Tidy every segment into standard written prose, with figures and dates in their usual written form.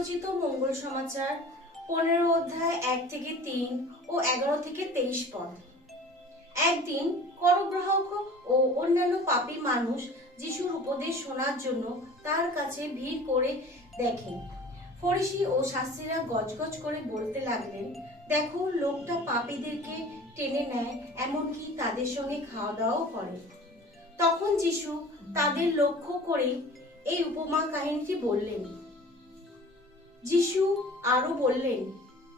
সুরচিত মঙ্গল সমাচার 15 অধ্যায় 1 থেকে 3 ও 11 থেকে 23 পদ। একদিন করগ্রাহক ও অন্যান্য পাপী মানুষ যিশুর উপদেশ শোনার জন্য তার কাছে ভিড় করে দেখেন। ফরিসি ও শাস্ত্রীরা গজগজ করে বলতে লাগলেন, দেখো, লোকটা পাপীদেরকে টেনে নেয়, এমনকি তাদের সঙ্গে খাওয়া দাওয়াও করে। তখন যিশু তাদের লক্ষ্য করে এই উপমা কাহিনীটি বললেন। যিশু আরো বললেন,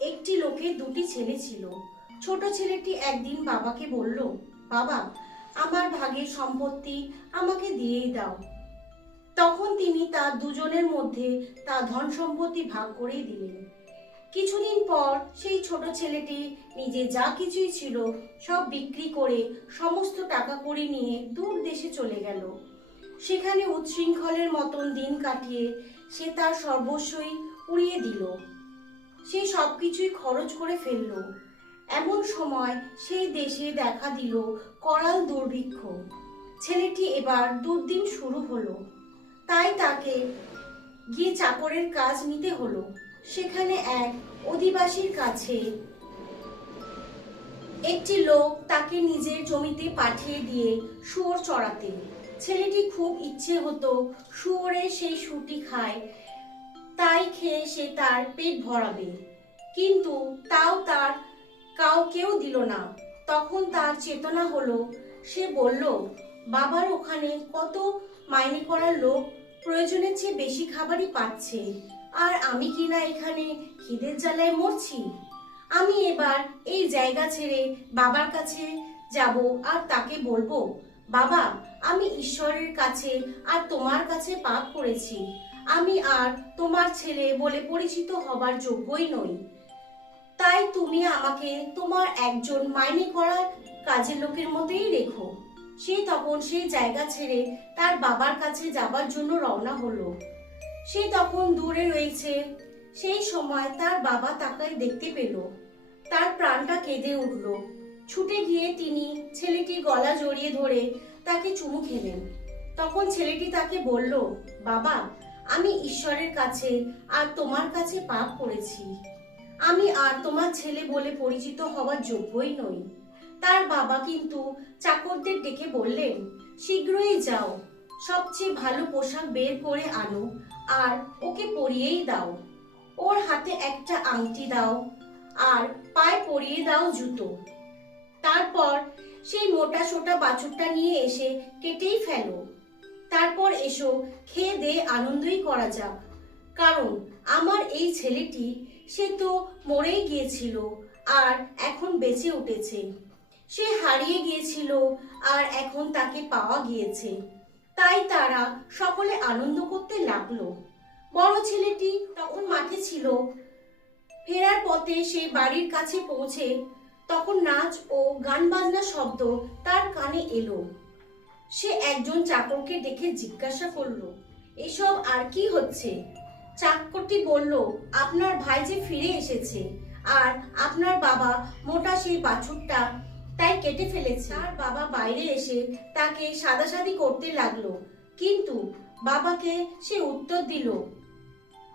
একটি লোকের 2টি ছেলে ছিল। ছোট ছেলেটি একদিন বাবাকে বলল, বাবা, আমার ভাগের সম্পত্তি আমাকে দিয়েই দাও। তখন তিনি তার দুজনের মধ্যে তার ধন সম্পত্তি ভাগ করে দিলেন। কিছুদিন পর সেই ছোট ছেলেটি নিজে যা কিছুই ছিল সব বিক্রি করে সমস্ত টাকা কড়ি নিয়ে দূর দেশে চলে গেল। সেখানে উচ্ছৃঙ্খলের মতন দিন কাটিয়ে সে তার সর্বস্বই উড়িয়ে দিল। সে সবকিছুই খরচ করে ফেলল। এমন সময় সেই দেশে দেখা দিল করাল দুর্ভিক্ষ। ছেলেটি এবার দুর্দিন শুরু হলো, তাই তাকে গিয়ে চাকরের কাজ নিতে হলো। সেখানে এক অধিবাসীর কাছে একটি লোক তাকে নিজের জমিতে পাঠিয়ে দিয়ে শুয়োর চড়াতে। ছেলেটি খুব ইচ্ছে হতো শুয়োরের সেই শুটি খায়, তাই খেয়ে সে তার পেট ভরাবে, কিন্তু তাও তার কেউ দিল না। তখন তার চেতনা হলো, সে বলল, বাবার ওখানে কত মাইনে করার লোক প্রয়োজনের চেয়ে বেশি খাবারই পাচ্ছে, আর আমি কিনা এখানে খিদের জ্বালায় মরছি। আমি এবার এই জায়গা ছেড়ে বাবার কাছে যাব আর তাকে বলবো, বাবা, আমি ঈশ্বরের কাছে আর তোমার কাছে পাপ করেছি। আমি আর তোমার ছেলে বলে পরিচিত হবার যোগ্যই নই। তাই তুমি আমাকে তোমার একজন মাইনে করা কাজের লোকের মতোই রেখো। সে তখন সেই জায়গা ছেড়ে তার বাবার কাছে যাবার জন্য রওনা হলো। সে তখন দূরে রয়েছে। সেই সময় তার বাবা তাকে দেখতে পেল। তার প্রাণটা কেঁদে উঠল। ছুটে গিয়ে তিনি ছেলেটির গলা জড়িয়ে ধরে তাকে চুমু খেলেন। তখন ছেলেটি তাকে বলল, বাবা, আমি ঈশ্বরের কাছে আর তোমার কাছে পাপ করেছি। আমি আর তোমার ছেলে বলে পরিচিত হওয়ার যোগ্যই নই। তার বাবা কিন্তু চাকরদের ডেকে বললেন, শীঘ্রই যাও, সবচেয়ে ভালো পোশাক বের করে আনো আর ওকে পরিয়েই দাও। ওর হাতে একটা আংটি দাও আর পায়ে পরিয়ে দাও জুতো। তারপর সেই মোটা সোটা বাছুরটা নিয়ে এসে কেটেই ফেলো। তারপর এসো, খেয়ে দিয়ে আনন্দই করা যাক। কারণ আমার এই ছেলেটি, সে তো মরেই গিয়েছিল আর এখন বেঁচে উঠেছে। সে হারিয়ে গিয়েছিল আর এখন তাকে পাওয়া গিয়েছে। তাই তারা সকলে আনন্দ করতে লাগলো। বড় ছেলেটি তখন মাঠে ছিল। ফেরার পথে সে বাড়ির কাছে পৌঁছে তখন নাচ ও গান বাজনার শব্দ তার কানে এলো। সে একজন চাকরকে ডেকে জিজ্ঞাসা করলো, এসব আর কি হচ্ছে? চাকরটি বলল, আপনার ভাই যে ফিরে এসেছে আর আপনার বাবা মোটা সেই বাছুরটা তাই কেটে ফেলেছে। তার বাবা বাইরে এসে তাকে সাদাসাদি করতে লাগলো, কিন্তু বাবাকে সে উত্তর দিল,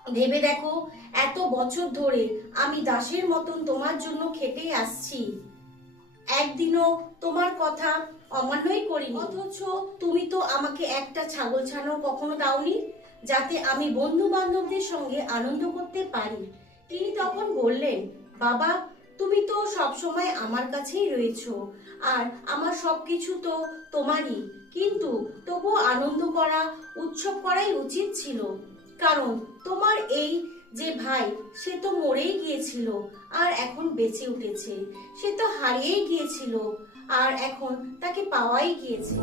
ভেবে দেখো, এত বছর ধরে আমি দাসের মতন তোমার জন্য খেটে আসছি, একদিনও তোমার কথা অমান্যই করিনি, অথচ তুমি তো আমাকে একটা ছাগল ছানাও কখনো দাওনি, যাতে আমি বন্ধু বান্ধবদের সঙ্গে আনন্দ করতে পারি। তিনি তখন বললেন, বাবা, তুমি তো সব সময় আমার কাছেই রয়েছো আর আমার সবকিছু তো তোমারই, কিন্তু তবুও আনন্দ করা, উৎসব করাই উচিত ছিল। কারণ তোমার এই যে ভাই, সে তো মরেই গিয়েছিল আর এখন বেঁচে উঠেছে। সে তো হারিয়েই গিয়েছিল আর এখন তাকে পাওয়াই গিয়েছে।